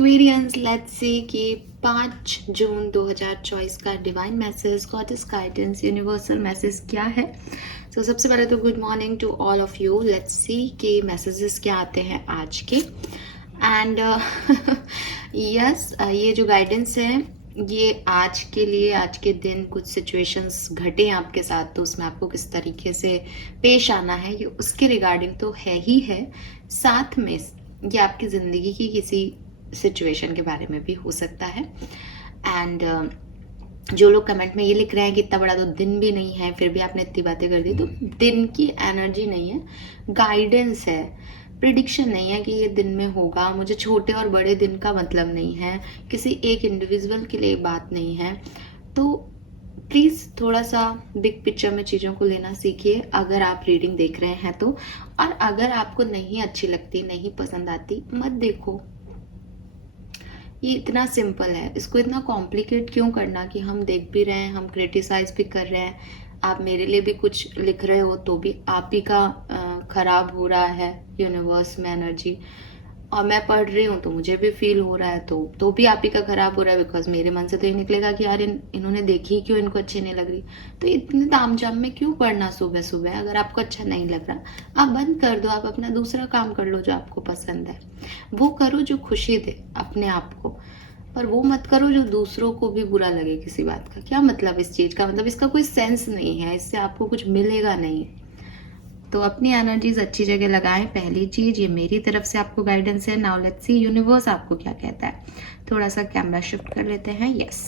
Aquarians, let's see कि 5 जून 2024 का divine message, goddess guidance, universal message क्या है। सो सबसे पहले तो good morning to all of you. Let's see कि मैसेजेस क्या आते हैं आज के। एंड यस, ये जो गाइडेंस है ये आज के लिए, आज के दिन कुछ सिचुएशंस घटे हैं आपके साथ, तो उसमें आपको किस तरीके से पेश आना है ये उसके रिगार्डिंग तो है ही है। साथ में ये आपकी ज़िंदगी की किसी सिचुएशन के बारे में भी हो सकता है। एंड जो लोग कमेंट में ये लिख रहे हैं कि इतना बड़ा तो दिन भी नहीं है फिर भी आपने इतनी बातें कर दी, तो दिन की एनर्जी नहीं है, गाइडेंस है, प्रिडिक्शन नहीं है कि ये दिन में होगा। मुझे छोटे और बड़े दिन का मतलब नहीं है, किसी एक इंडिविजुअल के लिए बात नहीं है। तो प्लीज़ थोड़ा सा बिग पिक्चर में चीज़ों को लेना सीखिए अगर आप रीडिंग देख रहे हैं तो। और अगर आपको नहीं अच्छी लगती, नहीं पसंद आती, मत देखो। ये इतना सिंपल है, इसको इतना कॉम्प्लिकेट क्यों करना कि हम देख भी रहे हैं, हम क्रिटिसाइज भी कर रहे हैं, आप मेरे लिए भी कुछ लिख रहे हो तो भी आप ही का खराब हो रहा है यूनिवर्स में एनर्जी, और मैं पढ़ रही हूँ तो मुझे भी फील हो रहा है तो भी आप ही का खराब हो रहा है। बिकॉज मेरे मन से तो ये निकलेगा कि यार इन्होंने देखी क्यों, इनको अच्छी नहीं लग रही, तो इतने तामझाम में क्यों पढ़ना सुबह सुबह। अगर आपको अच्छा नहीं लग रहा आप बंद कर दो, आप अपना दूसरा काम कर लो जो आपको पसंद है, वो करो जो खुशी दे अपने आप को। पर वो मत करो जो दूसरों को भी बुरा लगे किसी बात का। क्या मतलब इस चीज का, मतलब इसका कोई सेंस नहीं है, इससे आपको कुछ मिलेगा नहीं। तो अपनी एनर्जीज अच्छी जगह लगाएं। पहली चीज ये मेरी तरफ से आपको गाइडेंस है। नाउ लेट्स सी यूनिवर्स आपको क्या कहता है। थोड़ा सा कैमरा शिफ्ट कर लेते हैं। Yes,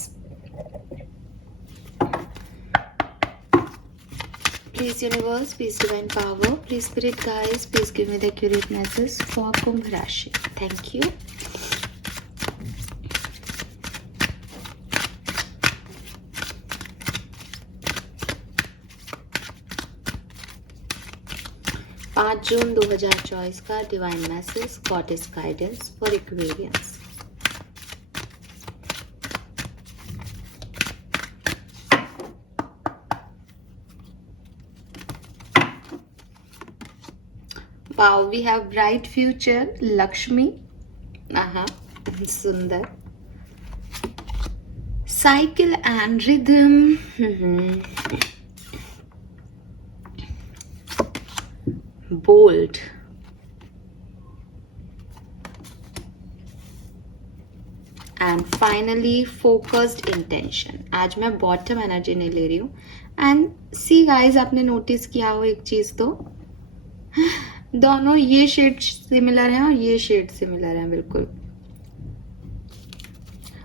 please universe, please divine power, please spirit guides, please give me the accurate message for कुंभ राशि। Thank you. पाँच जून 2024 का divine message, goddess guidance for Aquarians. Wow, we have bright future, Lakshmi, सुंदर, cycle and rhythm, bold, and finally focused intention. आज मैं bottom energy नहीं ले रही हूँ। एंड सी गाइज, आपने नोटिस किया हो एक चीज, तो दोनों ये शेड सिमिलर है और ये शेड सिमिलर है बिल्कुल।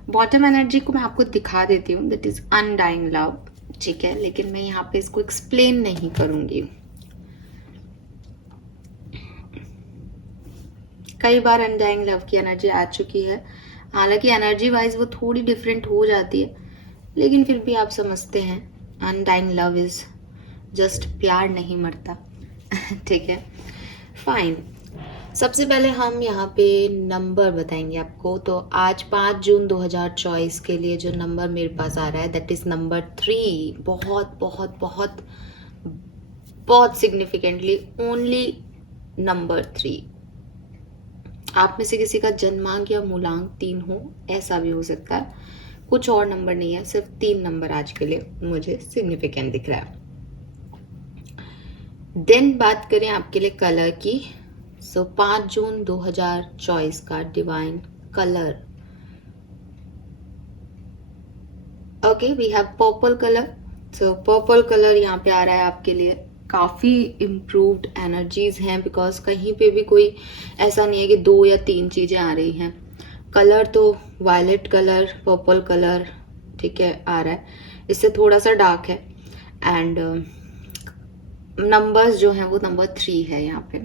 बॉटम एनर्जी को मैं आपको दिखा देती हूँ, दैट इज अनडाइंग लव, ठीक है, लेकिन मैं यहाँ पे इसको एक्सप्लेन नहीं करूंगी। कई बार अनडाइंग लव की एनर्जी आ चुकी है, हालांकि एनर्जी वाइज वो थोड़ी डिफरेंट हो जाती है, लेकिन फिर भी आप समझते हैं अनडाइंग लव इज जस्ट प्यार नहीं मरता। ठीक है, फाइन। सबसे पहले हम यहाँ पे नंबर बताएंगे आपको। तो आज 5 जून 2024 के लिए जो नंबर मेरे पास आ रहा है दैट इज नंबर 3। बहुत बहुत बहुत बहुत सिग्निफिकेंटली ओनली नंबर 3। आप में से किसी का जन्मांक या मूलांक 3 हो, ऐसा भी हो सकता है, कुछ और नंबर नहीं है, सिर्फ 3 नंबर आज के लिए मुझे सिग्निफिकेंट दिख रहा है। देन बात करें आपके लिए कलर की। सो 5 जून 2024 का divine colour, okay, we have purple colour. So purple colour यहाँ पे आ रहा है आपके लिए। काफी इम्प्रूव्ड एनर्जीज हैं, बिकॉज कहीं पे भी कोई ऐसा नहीं है कि 2 या 3 चीजें आ रही हैं। कलर तो वायलेट कलर, पर्पल कलर, ठीक है, आ रहा है, इससे थोड़ा सा डार्क है। एंड नंबर्स जो हैं वो नंबर 3 है यहाँ पे।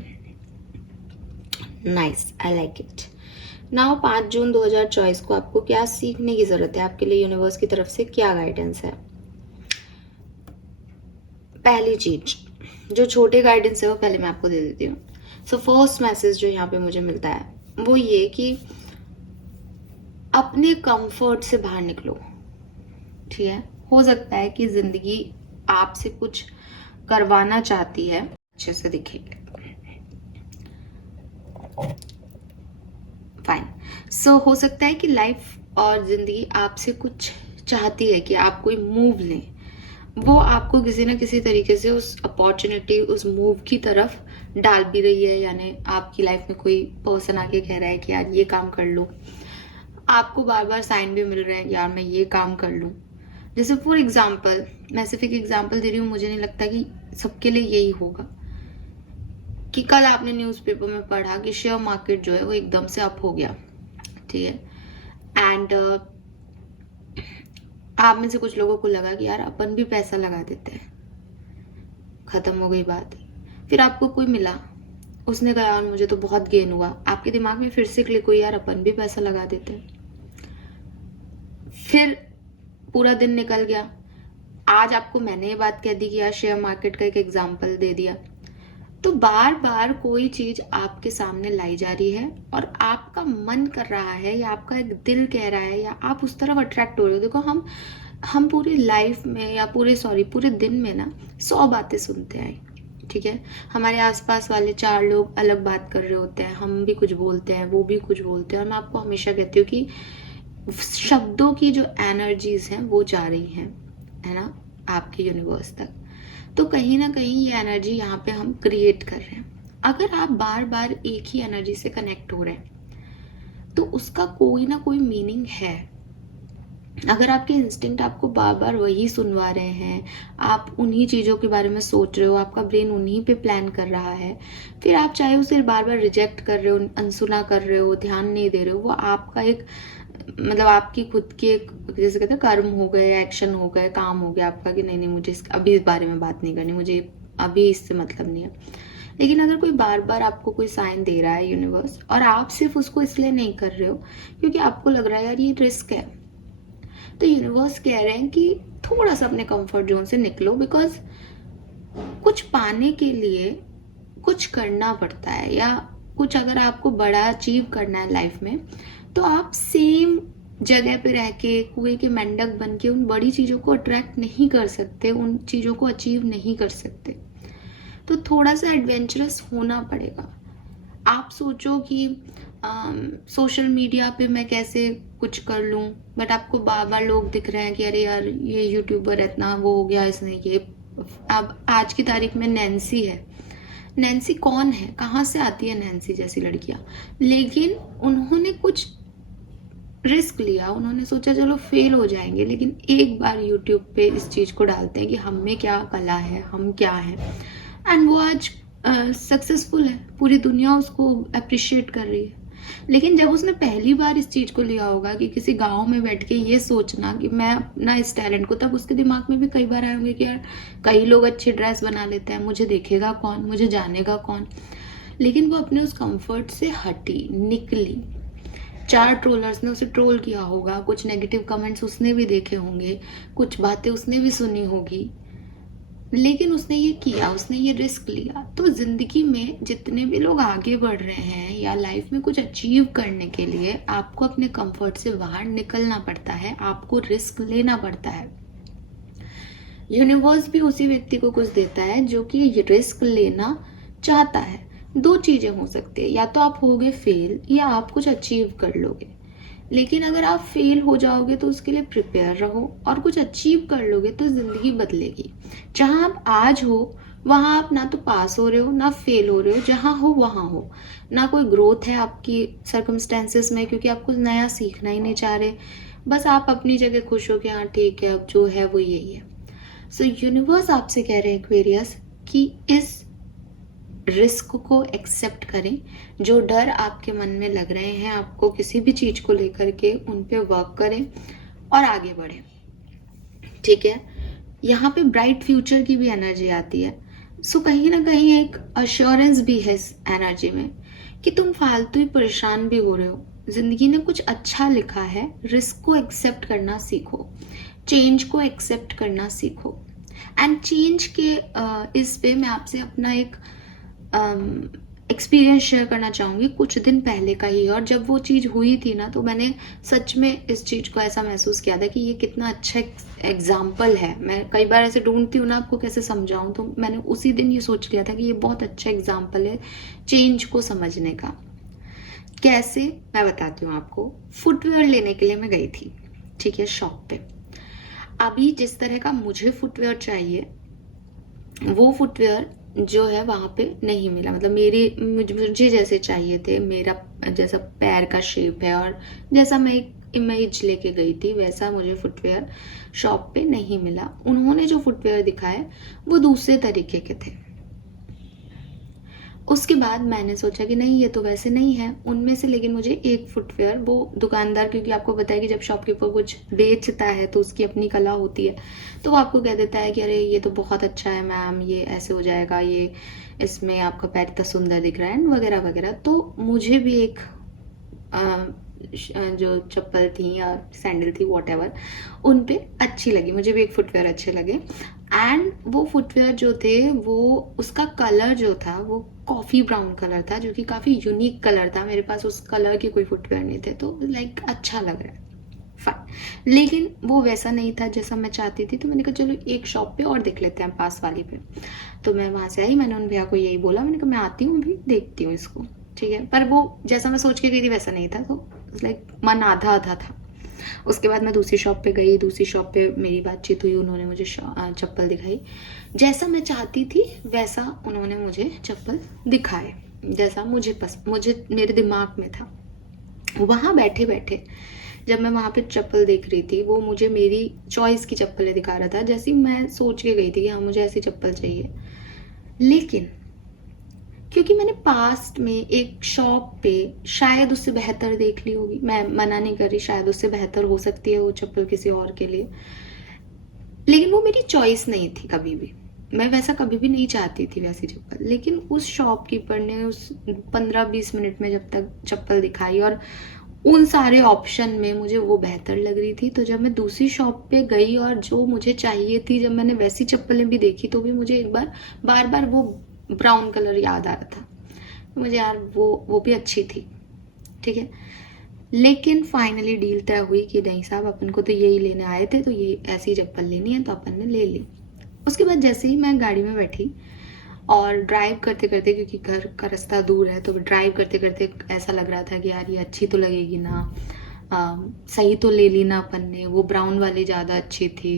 Nice, I like it. Now 5 जून 2024 को आपको क्या सीखने की जरूरत है, आपके लिए यूनिवर्स की तरफ से क्या गाइडेंस है। पहली चीज, जो छोटे गाइडेंस है वो पहले मैं आपको दे देती हूँ। सो फर्स्ट मैसेज जो यहाँ पे मुझे मिलता है वो ये कि अपने कंफर्ट से बाहर निकलो, ठीक है। हो सकता है कि जिंदगी आपसे कुछ करवाना चाहती है, अच्छे से देखिए, फाइन। हो सकता है कि लाइफ और ज़िंदगी आपसे कुछ चाहती है कि आप कोई मूव लें, वो आपको किसी ना किसी तरीके से उस अपॉर्चुनिटी, उस मूव की तरफ डाल भी रही है। यानी आपकी लाइफ में कोई पर्सन आके कह रहा है कि यार ये काम कर लो, आपको बार बार साइन भी मिल रहे हैं यार मैं ये काम कर लूँ। जैसे फॉर एग्जाम्पल, मैं सिर्फ एक एग्जाम्पल दे रही हूँ, मुझे नहीं लगता कि सबके लिए यही होगा कि कल आपने न्यूज़पेपर में पढ़ा कि शेयर मार्केट जो है वो एकदम से अप हो गया, ठीक है। एंड आप में से कुछ लोगों को लगा कि यार अपन भी पैसा लगा देते हैं, खत्म हो गई बात। फिर आपको कोई मिला, उसने कहा यार मुझे तो बहुत गेन हुआ, आपके दिमाग में फिर से क्लिक हुई यार अपन भी पैसा लगा देते हैं। फिर पूरा दिन निकल गया, आज आपको मैंने ये बात कह दी कि यार शेयर मार्केट का एक एग्जाम्पल दे दिया। तो बार बार कोई चीज आपके सामने लाई जा रही है और आपका मन कर रहा है या आपका एक दिल कह रहा है या आप उस तरफ अट्रैक्ट हो रहे हो। देखो हम पूरी लाइफ में या पूरे दिन में ना 100 बातें सुनते हैं, ठीक है। हमारे आसपास वाले 4 लोग अलग बात कर रहे होते हैं, हम भी कुछ बोलते हैं, वो भी कुछ बोलते हैं। और मैं आपको हमेशा कहती हूँ कि शब्दों की जो एनर्जीज हैं वो जा रही हैं, है ना, आपके यूनिवर्स तक। तो कहीं ना कहीं ये एनर्जी यहाँ पे हम क्रिएट कर रहे हैं। अगर आप बार बार एक ही एनर्जी से कनेक्ट हो रहे हैं तो उसका कोई ना कोई मीनिंग है। अगर आपके इंस्टिंक्ट आपको बार बार वही सुनवा रहे हैं, आप उन्हीं चीज़ों के बारे में सोच रहे हो, आपका ब्रेन उन्हीं पे प्लान कर रहा है, फिर आप चाहे उसे बार बार रिजेक्ट कर रहे हो, अनसुना कर रहे हो, ध्यान नहीं दे रहे हो, वो आपका एक मतलब आपकी खुद की एक जैसे कहते हैं कर्म हो गए, एक्शन हो गए, काम हो गया आपका कि नहीं मुझे अभी इस बारे में बात नहीं करनी, मुझे अभी इससे मतलब नहीं है। लेकिन अगर कोई बार बार आपको कोई साइन दे रहा है यूनिवर्स और आप सिर्फ उसको इसलिए नहीं कर रहे हो क्योंकि आपको लग रहा है यार ये रिस्क है, तो यूनिवर्स कह रहे हैं कि थोड़ा सा अपने कंफर्ट जोन से निकलो। बिकॉज कुछ पाने के लिए कुछ करना पड़ता है, या कुछ अगर आपको बड़ा अचीव करना है लाइफ में तो आप सेम जगह पे रह के कुएं के मेंढक बन के उन बड़ी चीज़ों को अट्रैक्ट नहीं कर सकते, उन चीज़ों को अचीव नहीं कर सकते। तो थोड़ा सा एडवेंचरस होना पड़ेगा। आप सोचो कि सोशल मीडिया पे मैं कैसे कुछ कर लूँ, बट आपको बार बार लोग दिख रहे हैं कि अरे यार ये यूट्यूबर इतना वो हो गया, इसने ये। अब आज की तारीख में नैन्सी है, नैन्सी कौन है, कहाँ से आती है नैन्सी जैसी लड़कियां, लेकिन उन्होंने कुछ रिस्क लिया, उन्होंने सोचा चलो फेल हो जाएंगे, लेकिन एक बार यूट्यूब पे इस चीज़ को डालते हैं कि हम में क्या कला है, हम क्या हैं, एंड वो आज सक्सेसफुल है, पूरी दुनिया उसको अप्रिशिएट कर रही है। लेकिन जब उसने पहली बार इस चीज़ को लिया होगा कि किसी गांव में बैठ के ये सोचना कि मैं अपना इस टैलेंट को, तब उसके दिमाग में भी कई बार आए होंगे कि यार कई लोग अच्छी ड्रेस बना लेते हैं, मुझे देखेगा कौन, मुझे जानेगा कौन। लेकिन वो अपने उस कंफर्ट से हटी, निकली। 4 ट्रोलर्स ने उसे ट्रोल किया होगा, कुछ नेगेटिव कमेंट्स उसने भी देखे होंगे, कुछ बातें उसने भी सुनी होगी, लेकिन उसने ये किया, उसने ये रिस्क लिया। तो जिंदगी में जितने भी लोग आगे बढ़ रहे हैं या लाइफ में कुछ अचीव करने के लिए आपको अपने कंफर्ट से बाहर निकलना पड़ता है, आपको रिस्क लेना पड़ता है। यूनिवर्स भी उसी व्यक्ति को कुछ देता है जो कि रिस्क लेना चाहता है। 2 चीजें हो सकती है, या तो आप होगे फेल या आप कुछ अचीव कर लोगे। लेकिन अगर आप फेल हो जाओगे तो उसके लिए प्रिपेयर रहो, और कुछ अचीव कर लोगे तो जिंदगी बदलेगी। जहां आप आज हो वहां आप ना तो पास हो रहे हो ना फेल हो रहे हो, जहां हो वहां हो। ना कोई ग्रोथ है आपकी सर्कमस्टेंसेस में, क्योंकि आप कुछ नया सीखना ही नहीं चाह रहे, बस आप अपनी जगह खुश हो कि हाँ ठीक है अब जो है वो यही है। सो यूनिवर्स आपसे कह रहे हैं एक्वेरियस कि इस रिस्क को एक्सेप्ट करें। जो डर आपके मन में लग रहे हैं आपको किसी भी चीज को लेकर के, उन पे वर्क करें और आगे बढ़ें, ठीक है। यहाँ पे ब्राइट फ्यूचर की भी एनर्जी आती है। सो कहीं ना कहीं एक अश्योरेंस भी है इस एनर्जी में कि तुम फालतू ही परेशान भी हो रहे हो, जिंदगी ने कुछ अच्छा लिखा है। रिस्क को एक्सेप्ट करना सीखो, चेंज को एक्सेप्ट करना सीखो। एंड चेंज के इस पे मैं आपसे अपना एक एक्सपीरियंस शेयर करना चाहूँगी, कुछ दिन पहले का ही। और जब वो चीज़ हुई थी ना तो मैंने सच में इस चीज़ को ऐसा महसूस किया था कि ये कितना अच्छा एग्जाम्पल है। मैं कई बार ऐसे ढूंढती हूँ ना आपको कैसे समझाऊँ, तो मैंने उसी दिन ये सोच लिया था कि ये बहुत अच्छा एग्जाम्पल है चेंज को समझने का। कैसे, मैं बताती हूँ आपको। फुटवेयर लेने के लिए मैं गई थी, ठीक है, शॉप पे। अभी जिस तरह का मुझे फुटवेयर चाहिए वो फुटवेयर जो है वहाँ पे नहीं मिला। मतलब मुझे जैसे चाहिए थे, मेरा जैसा पैर का शेप है और जैसा मैं एक इमेज लेके गई थी वैसा मुझे फुटवेयर शॉप पे नहीं मिला। उन्होंने जो फुटवेयर दिखाए वो दूसरे तरीके के थे। उसके बाद मैंने सोचा कि नहीं, ये तो वैसे नहीं है उनमें से। लेकिन मुझे एक फुटवेयर, वो दुकानदार, क्योंकि आपको पता है कि जब शॉपकीपर कुछ बेचता है तो उसकी अपनी कला होती है, तो वो आपको कह देता है कि अरे ये तो बहुत अच्छा है मैम, ये ऐसे हो जाएगा, ये इसमें आपका पैर इतना सुंदर दिख रहा है वगैरह वगैरह। तो मुझे भी एक जो चप्पल थी या सैंडल थी वॉट उन पे अच्छी लगी, मुझे भी एक फुटवेयर अच्छे लगे। एंड वो फुटवेयर जो थे वो, उसका कलर जो था वो कॉफ़ी ब्राउन कलर था, जो कि काफ़ी यूनिक कलर था। मेरे पास उस कलर के कोई फुटवेयर नहीं थे, तो लाइक अच्छा लग रहा है, फाइन। लेकिन वो वैसा नहीं था जैसा मैं चाहती थी। तो मैंने कहा चलो एक शॉप पे और देख लेते हैं, पास वाली पे। तो मैं वहाँ से आई, मैंने उन भैया को यही बोला, मैंने कहा मैं आती हूँ अभी, देखती हूँ इसको, ठीक है। पर वो जैसा मैं सोच के गई थी वैसा नहीं था, तो लाइक मन आधा आधा था। उसके बाद मैं दूसरी शॉप पे गई, दूसरी शॉप पे मेरी बातचीत हुई, उन्होंने मुझे चप्पल दिखाई। जैसा मैं चाहती थी वैसा उन्होंने मुझे चप्पल दिखाए, जैसा मुझे मेरे दिमाग में था। वहाँ बैठे बैठे जब मैं वहाँ पे चप्पल देख रही थी, वो मुझे मेरी चॉइस की चप्पलें दिखा रहा था, जैसी मैं सोच के गई थी कि हाँ मुझे ऐसी चप्पल चाहिए। लेकिन क्योंकि मैंने पास्ट में एक शॉप पे शायद उससे बेहतर देख ली होगी, मैं मना नहीं कर रही, शायद उससे बेहतर हो सकती है वो चप्पल किसी और के लिए, लेकिन वो मेरी चॉइस नहीं थी कभी भी। मैं वैसा कभी भी नहीं चाहती थी वैसी चप्पल। लेकिन उस शॉपकीपर ने उस 15-20 मिनट में जब तक चप्पल दिखाई और उन सारे ऑप्शन में मुझे वो बेहतर लग रही थी, तो जब मैं दूसरी शॉप पे गई और जो मुझे चाहिए थी, जब मैंने वैसी चप्पलें भी देखी, तो भी मुझे एक बार बार वो ब्राउन कलर याद आ रहा था। मुझे यार वो भी अच्छी थी, ठीक है। लेकिन फाइनली डील तय हुई कि नहीं साहब, अपन को तो यही लेने आए थे, तो ये ऐसी चप्पल लेनी है, तो अपन ने ले ली। उसके बाद जैसे ही मैं गाड़ी में बैठी और ड्राइव करते करते, क्योंकि घर का रास्ता दूर है, तो ड्राइव करते करते ऐसा लग रहा था कि यार ये अच्छी तो लगेगी ना, सही तो ले ली ना अपन ने, वो ब्राउन वाली ज़्यादा अच्छी थी,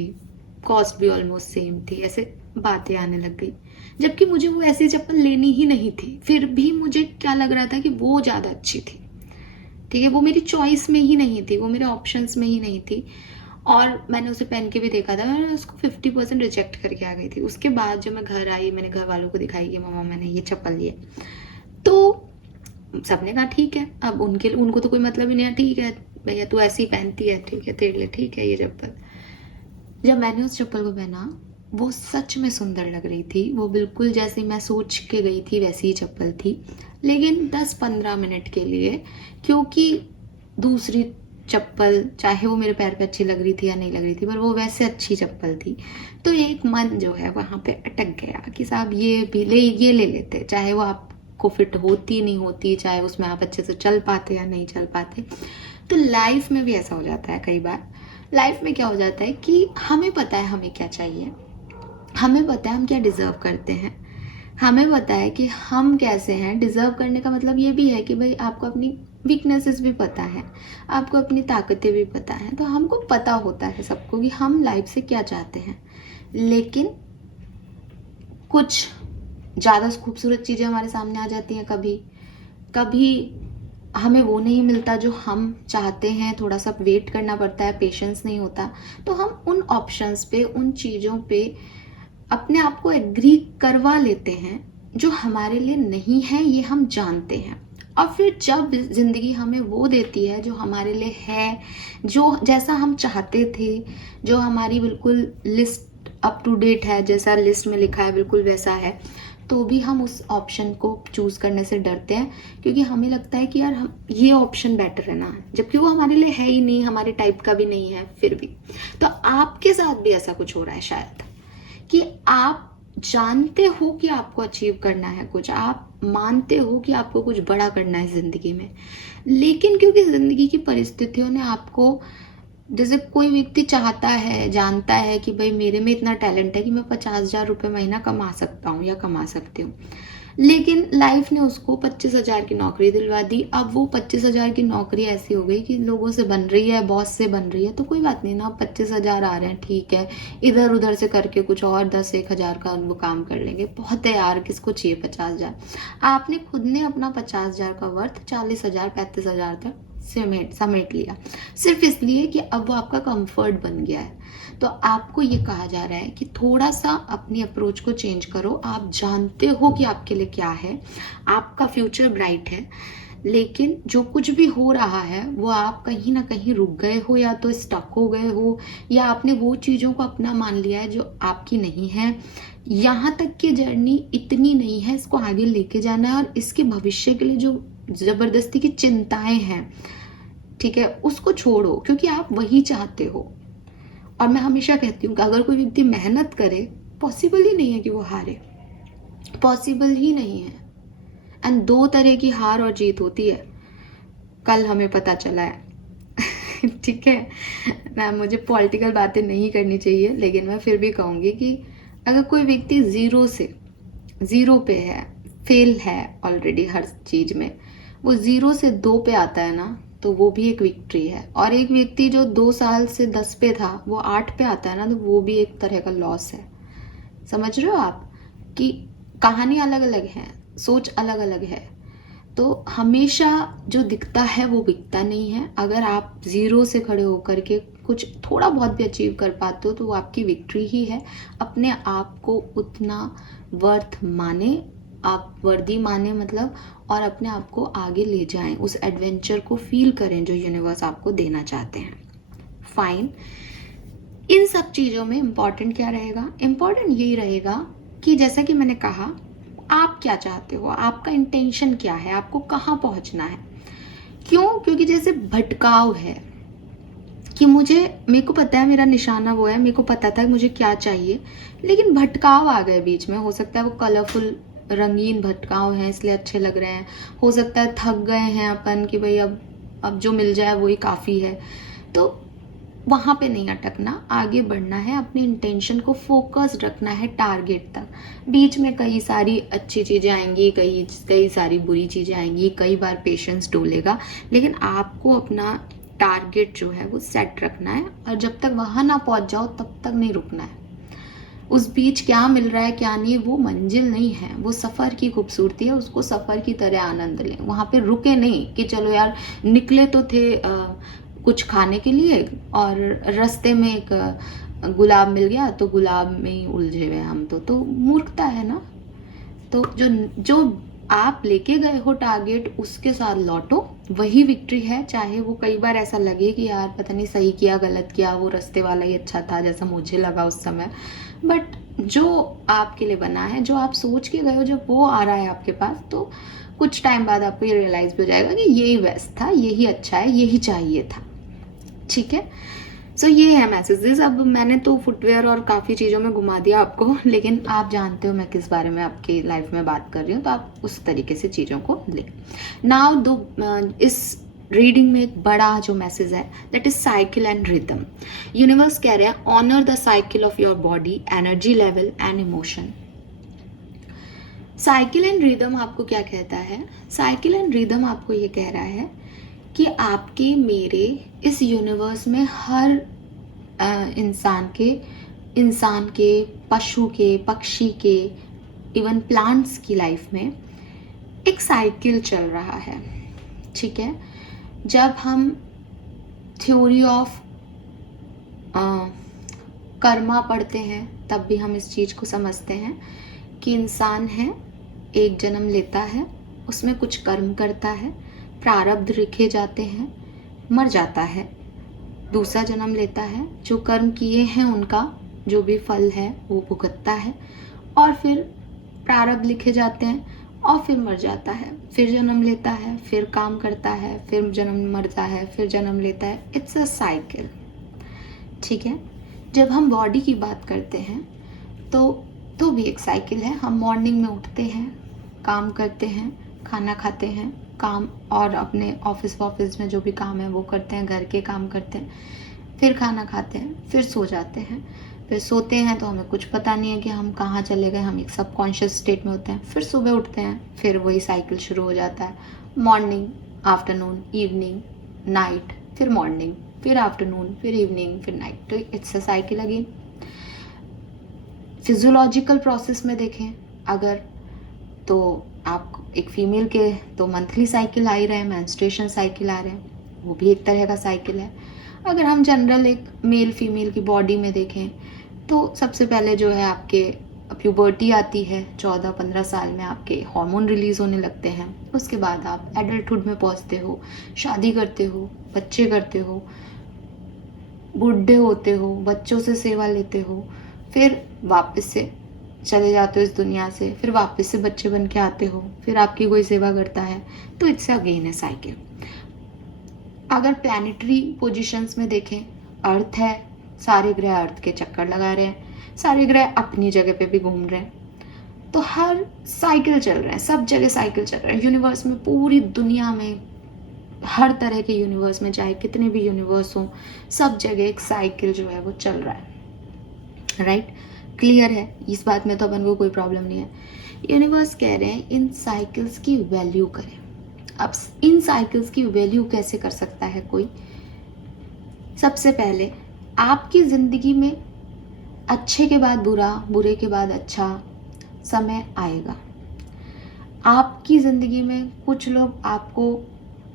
कॉस्ट भी ऑलमोस्ट सेम थी, ऐसे बातें आने लग गई। जबकि मुझे वो ऐसी चप्पल लेनी ही नहीं थी, फिर भी मुझे क्या लग रहा था कि वो ज़्यादा अच्छी थी, ठीक है। वो मेरी चॉइस में ही नहीं थी, वो मेरे ऑप्शंस में ही नहीं थी। और मैंने उसे पहन के भी देखा था, मैंने उसको 50% रिजेक्ट करके आ गई थी। उसके बाद जब मैं घर आई, मैंने घर वालों को दिखाई कि मम्मा मैंने ये चप्पल ली है, तो सबने कहा ठीक है। अब उनको तो कोई मतलब ही नहीं है, ठीक है भैया तू ऐसी पहनती है, ठीक है तेरे लिए ठीक है ये चप्पल। जब मैंने उस चप्पल को पहना, वो सच में सुंदर लग रही थी, वो बिल्कुल जैसे मैं सोच के गई थी वैसी ही चप्पल थी। लेकिन 10-15 मिनट के लिए, क्योंकि दूसरी चप्पल चाहे वो मेरे पैर पे अच्छी लग रही थी या नहीं लग रही थी, पर वो वैसे अच्छी चप्पल थी, तो एक मन जो है वहाँ पे अटक गया कि साहब ये ले लेते, चाहे वो आपको फिट होती नहीं होती, चाहे उसमें आप अच्छे से चल पाते या नहीं चल पाते। तो लाइफ में भी ऐसा हो जाता है कई बार। लाइफ में क्या हो जाता है कि हमें पता है हमें क्या चाहिए, हमें पता है हम क्या डिज़र्व करते हैं, हमें पता है कि हम कैसे हैं। डिज़र्व करने का मतलब ये भी है कि भाई आपको अपनी वीकनेसेस भी पता है, आपको अपनी ताकतें भी पता हैं, तो हमको पता होता है सबको कि हम लाइफ से क्या चाहते हैं। लेकिन कुछ ज़्यादा खूबसूरत चीज़ें हमारे सामने आ जाती हैं, कभी कभी हमें वो नहीं मिलता जो हम चाहते हैं, थोड़ा सा वेट करना पड़ता है, पेशेंस नहीं होता, तो हम उन ऑप्शंस पे, उन चीज़ों पे अपने आप को एग्री करवा लेते हैं जो हमारे लिए नहीं है, ये हम जानते हैं। और फिर जब ज़िंदगी हमें वो देती है जो हमारे लिए है, जो जैसा हम चाहते थे, जो हमारी बिल्कुल लिस्ट अप टू डेट है, जैसा लिस्ट में लिखा है बिल्कुल वैसा है, तो भी हम उस ऑप्शन को चूज़ करने से डरते हैं, क्योंकि हमें लगता है कि यार हम ये ऑप्शन बेटर है ना, जबकि वो हमारे लिए है ही नहीं, हमारे टाइप का भी नहीं है फिर भी। तो आपके साथ भी ऐसा कुछ हो रहा है शायद, कि आप जानते हो कि आपको अचीव करना है कुछ, आप मानते हो कि आपको कुछ बड़ा करना है ज़िंदगी में, लेकिन क्योंकि ज़िंदगी की परिस्थितियों ने आपको, जैसे कोई व्यक्ति चाहता है, जानता है कि भाई मेरे में इतना टैलेंट है कि मैं 50,000 रुपये महीना कमा सकता हूँ या कमा सकती हूँ, लेकिन लाइफ ने उसको 25,000 की नौकरी दिलवा दी। अब वो 25,000 की नौकरी ऐसी हो गई कि लोगों से बन रही है, बॉस से बन रही है, तो कोई बात नहीं ना, 25,000 आ रहे हैं, ठीक है, इधर उधर से करके कुछ और 10-1,000 का वो काम कर लेंगे, बहुत है यार, किसको चाहिए 50,000। आपने खुद ने अपना 50,000 का वर्थ 40,000 35,000 तक समेट लिया, सिर्फ इसलिए कि अब वो आपका कंफर्ट बन गया है। तो आपको ये कहा जा रहा है कि थोड़ा सा अपनी अप्रोच को चेंज करो। आप जानते हो कि आपके लिए क्या है, आपका फ्यूचर ब्राइट है, लेकिन जो कुछ भी हो रहा है वो आप कहीं ना कहीं रुक गए हो, या तो स्टक हो गए हो, या आपने वो चीज़ों को अपना मान लिया है जो आपकी नहीं है। यहाँ तक की जर्नी इतनी नहीं है, इसको आगे लेके जाना है, और इसके भविष्य के लिए जो ज़बरदस्ती की चिंताएं हैं, ठीक है, उसको छोड़ो, क्योंकि आप वही चाहते हो। और मैं हमेशा कहती हूँ कि अगर कोई व्यक्ति मेहनत करे, पॉसिबल ही नहीं है कि वो हारे, पॉसिबल ही नहीं है। एंड दो तरह की हार और जीत होती है, कल हमें पता चला है। ठीक है ना, मुझे पॉलिटिकल बातें नहीं करनी चाहिए, लेकिन मैं फिर भी कहूँगी कि अगर कोई व्यक्ति ज़ीरो पे है, फेल है ऑलरेडी हर चीज़ में, वो 0 से 2 पे आता है ना, तो वो भी एक विक्ट्री है। और एक व्यक्ति जो 2 साल से 10 पे था, वो 8 पे आता है ना, तो वो भी एक तरह का लॉस है। समझ रहे हो आप कि कहानी अलग अलग है, सोच अलग अलग है। तो हमेशा जो दिखता है वो बिकता नहीं है। अगर आप 0 से खड़े होकर के कुछ थोड़ा बहुत भी अचीव कर पाते हो, तो वो आपकी विक्ट्री ही है। अपने आप को उतना वर्थ माने, आप वर्दी माने मतलब, और अपने आप को आगे ले जाएं, उस एडवेंचर को फील करें जो यूनिवर्स आपको देना चाहते हैं। फाइन, इन सब चीज़ों में इम्पॉर्टेंट क्या रहेगा? इम्पॉर्टेंट यही रहेगा कि जैसा कि मैंने कहा, आप क्या चाहते हो, आपका इंटेंशन क्या है, आपको कहाँ पहुँचना है। क्यों? क्योंकि जैसे भटकाव है कि मेरे को पता है मेरा निशाना वो है, मेरे को पता था मुझे क्या चाहिए, लेकिन भटकाव आ गए बीच में। हो सकता है वो कलरफुल रंगीन भटकाव हैं इसलिए अच्छे लग रहे हैं, हो सकता है थक गए हैं अपन कि भाई अब जो मिल जाए वही काफ़ी है। तो वहाँ पे नहीं अटकना, आगे बढ़ना है, अपने इंटेंशन को फोकस रखना है टारगेट तक। बीच में कई सारी अच्छी चीज़ें आएंगी, कई सारी बुरी चीज़ें आएंगी, कई बार पेशेंस डोलेगा, लेकिन आपको अपना टारगेट जो है वो सेट रखना है, और जब तक वहाँ ना पहुँच जाओ तब तक नहीं रुकना है। उस बीच क्या मिल रहा है क्या नहीं, वो मंजिल नहीं है, वो सफ़र की खूबसूरती है, उसको सफ़र की तरह आनंद लें। वहाँ पे रुके नहीं कि चलो यार निकले तो थे कुछ खाने के लिए, और रास्ते में एक गुलाब मिल गया तो गुलाब में ही उलझे हुए हम। तो मूर्खता है ना। तो जो आप लेके गए हो टारगेट, उसके साथ लौटो, वही विक्ट्री है। चाहे वो कई बार ऐसा लगे कि यार पता नहीं सही किया गलत किया, वो रास्ते वाला ही अच्छा था जैसा मुझे लगा उस समय, बट जो आपके लिए बना है, जो आप सोच के गए हो, जब वो आ रहा है आपके पास, तो कुछ टाइम बाद आपको ये रियलाइज भी हो जाएगा कि यही बेस्ट था, यही अच्छा है, यही चाहिए था। ठीक है, सो ये है मैसेजेस। अब मैंने तो फुटवेयर और काफ़ी चीज़ों में घुमा दिया आपको, लेकिन आप जानते हो मैं किस बारे में आपकी लाइफ में बात कर रही हूँ, तो आप उस तरीके से चीज़ों को लें। नाउ इस रीडिंग में एक बड़ा जो मैसेज है, that is cycle and rhythm. Universe कह रहे हैं honour the cycle of your body, energy level and emotion. Cycle and rhythm आपको क्या कहता है? साइकिल एंड रिदम आपको ये कह रहा है कि आपके मेरे इस यूनिवर्स में हर इंसान के, पशु के, पक्षी के, इवन प्लांट्स की लाइफ में एक साइकिल चल रहा है। ठीक है, जब हम थ्योरी ऑफ कर्मा पढ़ते हैं तब भी हम इस चीज़ को समझते हैं कि इंसान है, एक जन्म लेता है, उसमें कुछ कर्म करता है, प्रारब्ध लिखे जाते हैं, मर जाता है, दूसरा जन्म लेता है, जो कर्म किए हैं उनका जो भी फल है वो भुगतता है, और फिर प्रारब्ध लिखे जाते हैं, और फिर मर जाता है, फिर जन्म लेता है, फिर काम करता है, फिर जन्म मरता है, फिर जन्म लेता है। It's a cycle. ठीक है, जब हम बॉडी की बात करते हैं तो भी एक साइकिल है। हम मॉर्निंग में उठते हैं, काम करते हैं, खाना खाते हैं, काम और अपने ऑफिस में जो भी काम है वो करते हैं, घर के काम करते हैं, फिर खाना खाते हैं, फिर सो जाते हैं, फिर सोते हैं तो हमें कुछ पता नहीं है कि हम कहाँ चले गए, हम एक सबकॉन्शियस स्टेट में होते हैं। फिर सुबह उठते हैं, फिर वही साइकिल शुरू हो जाता है, मॉर्निंग, आफ्टरनून, इवनिंग, नाइट, फिर मॉर्निंग, फिर आफ्टरनून, फिर इवनिंग, फिर नाइट। तो it's a cycle again. Physiological process में देखें अगर, तो आप एक फीमेल के तो मंथली साइकिल आ ही रहे हैं, मेंस्ट्रुएशन साइकिल आ रहे हैं, वो भी एक तरह का साइकिल है। अगर हम जनरल एक मेल फीमेल की बॉडी में देखें तो सबसे पहले जो है आपके प्यूबर्टी आती है, 14-15 साल में आपके हार्मोन रिलीज होने लगते हैं। उसके बाद आप एडल्टहुड में पहुंचते हो, शादी करते हो, बच्चे करते हो, बूढ़े होते हो, बच्चों से सेवा लेते हो, फिर वापस से चले जाते हो इस दुनिया से, फिर वापस से बच्चे बन के आते हो, फिर आपकी कोई सेवा करता है, तो इट्स अगेन है साइकिल। अगर प्लैनेटरी पोजीशंस में देखें, अर्थ है, सारे ग्रह अर्थ के चक्कर लगा रहे हैं, सारे ग्रह अपनी जगह पे भी घूम रहे हैं, तो हर साइकिल चल रहे हैं, सब जगह साइकिल चल रहे हैं। यूनिवर्स में, पूरी दुनिया में, हर तरह के यूनिवर्स में, चाहे कितने भी यूनिवर्स हों, सब जगह एक साइकिल जो है वो चल रहा है। राइट? क्लियर है? इस बात में तो अपन को कोई प्रॉब्लम नहीं है। यूनिवर्स कह रहे हैं इन साइकिल्स की वैल्यू करें। अब इन साइकिल्स की वैल्यू कैसे कर सकता है कोई? सबसे पहले आपकी ज़िंदगी में अच्छे के बाद बुरा, बुरे के बाद अच्छा समय आएगा। आपकी ज़िंदगी में कुछ लोग आपको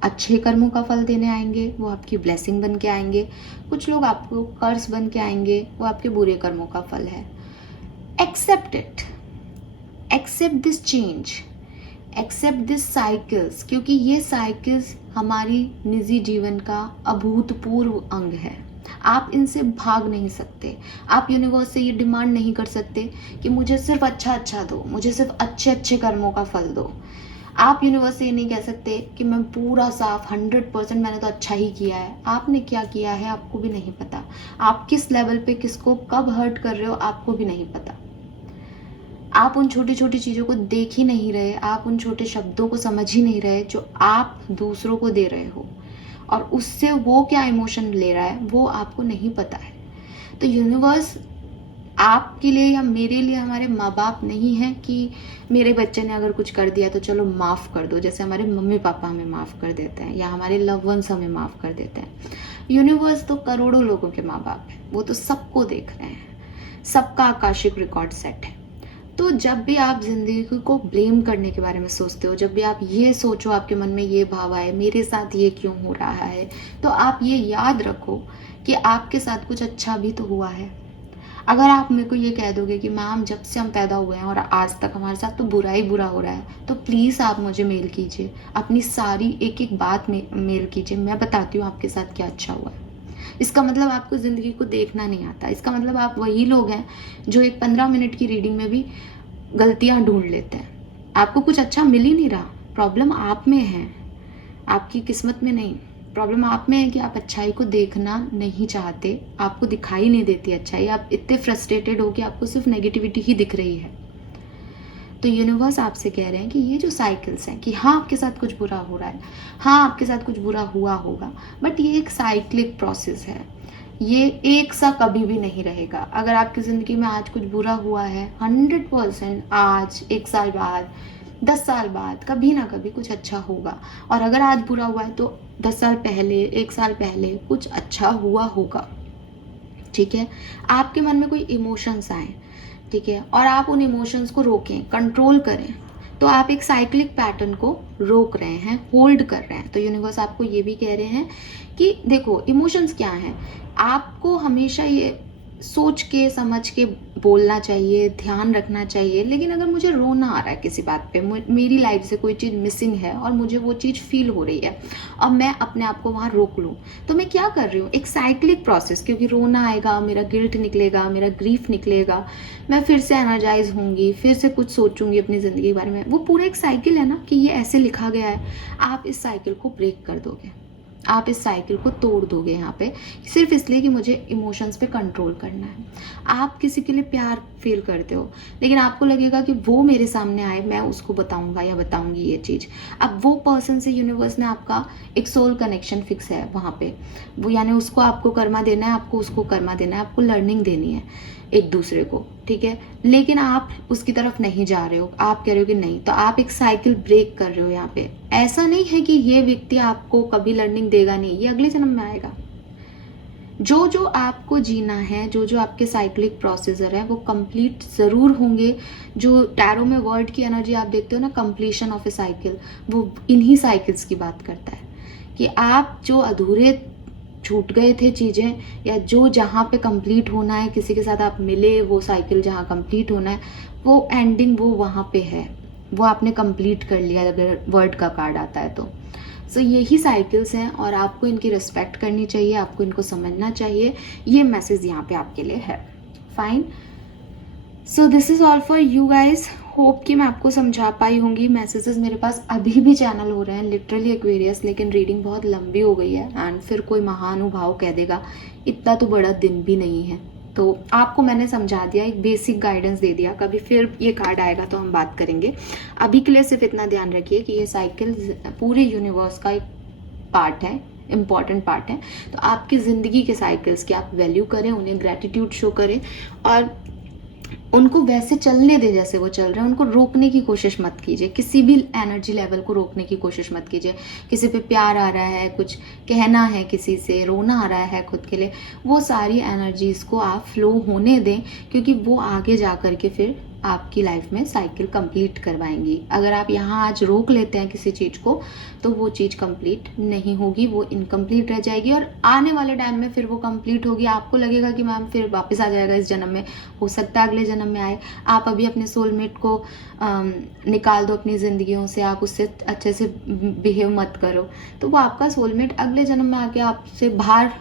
अच्छे कर्मों का फल देने आएंगे, वो आपकी ब्लेसिंग बन के आएंगे। कुछ लोग आपको कर्स बन के आएंगे, वो आपके बुरे कर्मों का फल है। Accept it, accept this change, accept this cycles, क्योंकि ये साइकिल्स हमारी निजी जीवन का अभूतपूर्व अंग है। आप इनसे भाग नहीं सकते। आप यूनिवर्स से ये डिमांड नहीं कर सकते कि मुझे सिर्फ अच्छा अच्छा दो, मुझे सिर्फ अच्छे अच्छे कर्मों का फल दो। आप यूनिवर्स से ये नहीं कह सकते कि मैं पूरा साफ 100% मैंने तो अच्छा ही किया है। आपने क्या किया है आपको भी नहीं पता। आप किस लेवल पे किसको कब हर्ट कर रहे हो आपको भी नहीं पता। आप उन छोटी छोटी चीज़ों को देख ही नहीं रहे, आप उन छोटे शब्दों को समझ ही नहीं रहे जो आप दूसरों को दे रहे हो, और उससे वो क्या इमोशन ले रहा है वो आपको नहीं पता है। तो यूनिवर्स आपके लिए या मेरे लिए हमारे माँ बाप नहीं है कि मेरे बच्चे ने अगर कुछ कर दिया तो चलो माफ़ कर दो, जैसे हमारे मम्मी पापा हमें माफ़ कर देते हैं या हमारे लव वंस हमें माफ़ कर देते हैं। यूनिवर्स तो करोड़ों लोगों के माँ बाप हैं, वो तो सबको देख रहे हैं, सबका आकाशिक रिकॉर्ड सेट है। तो जब भी आप ज़िंदगी को ब्लेम करने के बारे में सोचते हो, जब भी आप ये सोचो, आपके मन में ये भाव आए मेरे साथ ये क्यों हो रहा है, तो आप ये याद रखो कि आपके साथ कुछ अच्छा भी तो हुआ है। अगर आप मेरे को ये कह दोगे कि मैम जब से हम पैदा हुए हैं और आज तक हमारे साथ तो बुरा ही बुरा हो रहा है, तो प्लीज़ आप मुझे मेल कीजिए, अपनी सारी एक एक बात मेल कीजिए, मैं बताती हूँ आपके साथ क्या अच्छा हुआ है। इसका मतलब आपको ज़िंदगी को देखना नहीं आता। इसका मतलब आप वही लोग हैं जो एक 15 मिनट की रीडिंग में भी गलतियाँ ढूंढ लेते हैं। आपको कुछ अच्छा मिल ही नहीं रहा, प्रॉब्लम आप में है, आपकी किस्मत में नहीं। प्रॉब्लम आप में है कि आप अच्छाई को देखना नहीं चाहते, आपको दिखाई नहीं देती अच्छाई, आप इतने फ्रस्ट्रेटेड हो कि आपको सिर्फ नेगेटिविटी ही दिख रही है। तो यूनिवर्स आपसे कह रहे हैं कि ये जो साइकिल्स हैं कि हाँ आपके साथ कुछ बुरा हो रहा है, हाँ आपके साथ कुछ बुरा हुआ होगा, बट ये एक साइक्लिक प्रोसेस है, ये एक सा कभी भी नहीं रहेगा। अगर आपकी ज़िंदगी में आज कुछ बुरा हुआ है, 100% आज, 1 साल बाद, 10 साल बाद कभी ना कभी कुछ अच्छा होगा। और अगर आज बुरा हुआ है तो 10 साल पहले, 1 साल पहले कुछ अच्छा हुआ होगा। ठीक है? आपके मन में कोई इमोशंस आए, ठीक है, और आप उन इमोशंस को रोकें, कंट्रोल करें, तो आप एक साइक्लिक पैटर्न को रोक रहे हैं, होल्ड कर रहे हैं। तो यूनिवर्स आपको ये भी कह रहे हैं कि देखो इमोशंस क्या हैं, आपको हमेशा ये सोच के समझ के बोलना चाहिए, ध्यान रखना चाहिए। लेकिन अगर मुझे रोना आ रहा है किसी बात पे, मेरी लाइफ से कोई चीज़ मिसिंग है और मुझे वो चीज़ फील हो रही है और मैं अपने आप को वहाँ रोक लूँ, तो मैं क्या कर रही हूँ, एक साइक्लिक प्रोसेस, क्योंकि रोना आएगा, मेरा गिल्ट निकलेगा, मेरा ग्रीफ निकलेगा, मैं फिर से एनर्जाइज होंगी, फिर से कुछ सोचूंगी अपनी ज़िंदगी के बारे में। वो पूरा एक साइकिल है ना कि ये ऐसे लिखा गया है। आप इस साइकिल को ब्रेक कर दोगे, आप इस साइकिल को तोड़ दोगे यहाँ पे, सिर्फ इसलिए कि मुझे इमोशंस पे कंट्रोल करना है। आप किसी के लिए प्यार फील करते हो, लेकिन आपको लगेगा कि वो मेरे सामने आए, मैं उसको बताऊंगा या बताऊंगी ये चीज़। अब वो पर्सन से यूनिवर्स ने आपका एक सोल कनेक्शन फिक्स है वहाँ पे, वो यानी उसको आपको कर्मा देना है, आपको उसको कर्मा देना है, आपको लर्निंग देनी है। एक दूसरे को, ठीक है, लेकिन आप उसकी तरफ नहीं जा रहे हो, आप कह रहे हो कि नहीं, तो आप एक साइकिल ब्रेक कर रहे हो यहाँ पे। ऐसा नहीं है कि ये व्यक्ति आपको कभी लर्निंग देगा नहीं, ये अगले जन्म में आएगा। जो जो आपको जीना है, जो जो आपके साइक्लिक प्रोसीजर है वो कंप्लीट ज़रूर होंगे। जो टैरो में वर्ड की एनर्जी आप देखते हो ना, कंप्लीशन ऑफ ए साइकिल, वो इन्हीं साइकिल्स की बात करता है कि आप जो अधूरे छूट गए थे चीज़ें, या जो जहाँ पे कंप्लीट होना है, किसी के साथ आप मिले, वो साइकिल जहाँ कंप्लीट होना है, वो एंडिंग वो वहाँ पे है, वो आपने कंप्लीट कर लिया अगर वर्ड का कार्ड आता है तो। सो यही साइकिल्स हैं और आपको इनकी रिस्पेक्ट करनी चाहिए, आपको इनको समझना चाहिए। ये मैसेज यहाँ पे आपके लिए है। Fine, so this is all for you guys. Hope कि मैं आपको समझा पाई होंगी। मैसेजेस मेरे पास अभी भी चैनल हो रहे हैं लिटरली एक्वेरियस, लेकिन रीडिंग बहुत लंबी हो गई है एंड फिर कोई महानुभाव कह देगा इतना तो बड़ा दिन भी नहीं है। तो आपको मैंने समझा दिया, एक बेसिक गाइडेंस दे दिया। कभी फिर ये कार्ड आएगा तो हम बात करेंगे। अभी के लिए सिर्फ इतना ध्यान रखिए कि ये साइकिल पूरे यूनिवर्स का एक पार्ट है, इम्पॉर्टेंट पार्ट है। तो आपकी ज़िंदगी के साइकिल्स की आप वैल्यू करें, उन्हें ग्रेटिट्यूड शो करें और उनको वैसे चलने दें जैसे वो चल रहे हैं। उनको रोकने की कोशिश मत कीजिए, किसी भी एनर्जी लेवल को रोकने की कोशिश मत कीजिए। किसी पे प्यार आ रहा है, कुछ कहना है, किसी से रोना आ रहा है खुद के लिए, वो सारी एनर्जीज को आप फ्लो होने दें, क्योंकि वो आगे जा कर के फिर आपकी लाइफ में साइकिल कंप्लीट करवाएंगी। अगर आप यहाँ आज रोक लेते हैं किसी चीज़ को तो वो चीज़ कंप्लीट नहीं होगी, वो इनकम्प्लीट रह जाएगी और आने वाले टाइम में फिर वो कंप्लीट होगी। आपको लगेगा कि मैम फिर वापस आ जाएगा इस जन्म में, हो सकता है अगले जन्म में आए। आप अभी अपने सोलमेट को निकाल दो अपनी ज़िंदगियों से, आप उससे अच्छे से बिहेव मत करो, तो वो आपका सोलमेट अगले जन्म में आके आपसे भार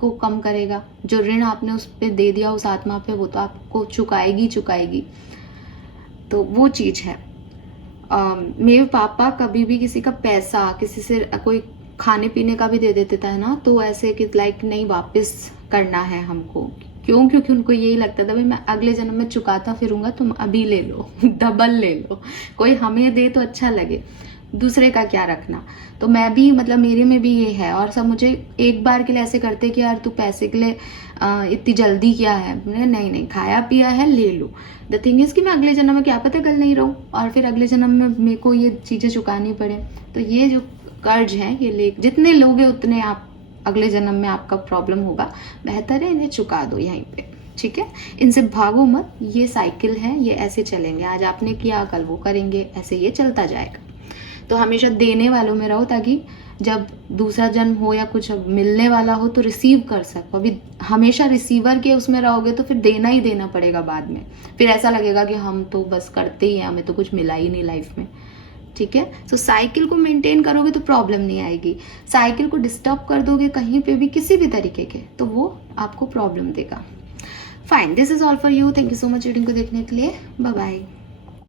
को कम करेगा। जो ऋण आपने उस पर दे दिया उस आत्मा पे, वो तो आपको चुकाएगी। तो वो चीज़ है। मेरे पापा कभी भी किसी का पैसा, किसी से कोई खाने पीने का भी दे देते था ना, तो ऐसे कि लाइक नहीं वापस करना है हमको। क्यों? क्योंकि उनको यही लगता था भाई मैं अगले जन्म में चुकाता फिरूंगा, तुम अभी ले लो डबल ले लो, कोई हमें दे तो अच्छा लगे, दूसरे का क्या रखना। तो मैं भी मतलब मेरे में भी ये है। और सब मुझे एक बार के लिए ऐसे करते कि यार तू पैसे के लिए इतनी जल्दी क्या है। मैंने नहीं, खाया पिया है ले लो। द थिंग इज कि मैं अगले जन्म में क्या पता कल नहीं रहूँ और फिर अगले जन्म में मेरे को ये चीज़ें चुकानी पड़े। तो ये जो कर्ज है ये ले, जितने लोगे उतने आप अगले जन्म में आपका प्रॉब्लम होगा। बेहतर है इन्हें चुका दो यहीं पे, ठीक है। इनसे भागो मत, ये साइकिल है, ये ऐसे चलेंगे। आज आपने किया कल वो करेंगे, ऐसे ये चलता जाएगा। तो हमेशा देने वालों में रहो, ताकि जब दूसरा जन्म हो या कुछ मिलने वाला हो तो रिसीव कर सको। अभी हमेशा रिसीवर के उसमें रहोगे तो फिर देना ही देना पड़ेगा बाद में। फिर ऐसा लगेगा कि हम तो बस करते ही हैं, हमें तो कुछ मिला ही नहीं लाइफ में, ठीक है। सो साइकिल को मेंटेन करोगे तो प्रॉब्लम नहीं आएगी। साइकिल को डिस्टर्ब कर दोगे कहीं पे भी किसी भी तरीके के, तो वो आपको प्रॉब्लम देगा। Fine, this is all for you. Thank you so much reading को देखने के लिए। Bye bye.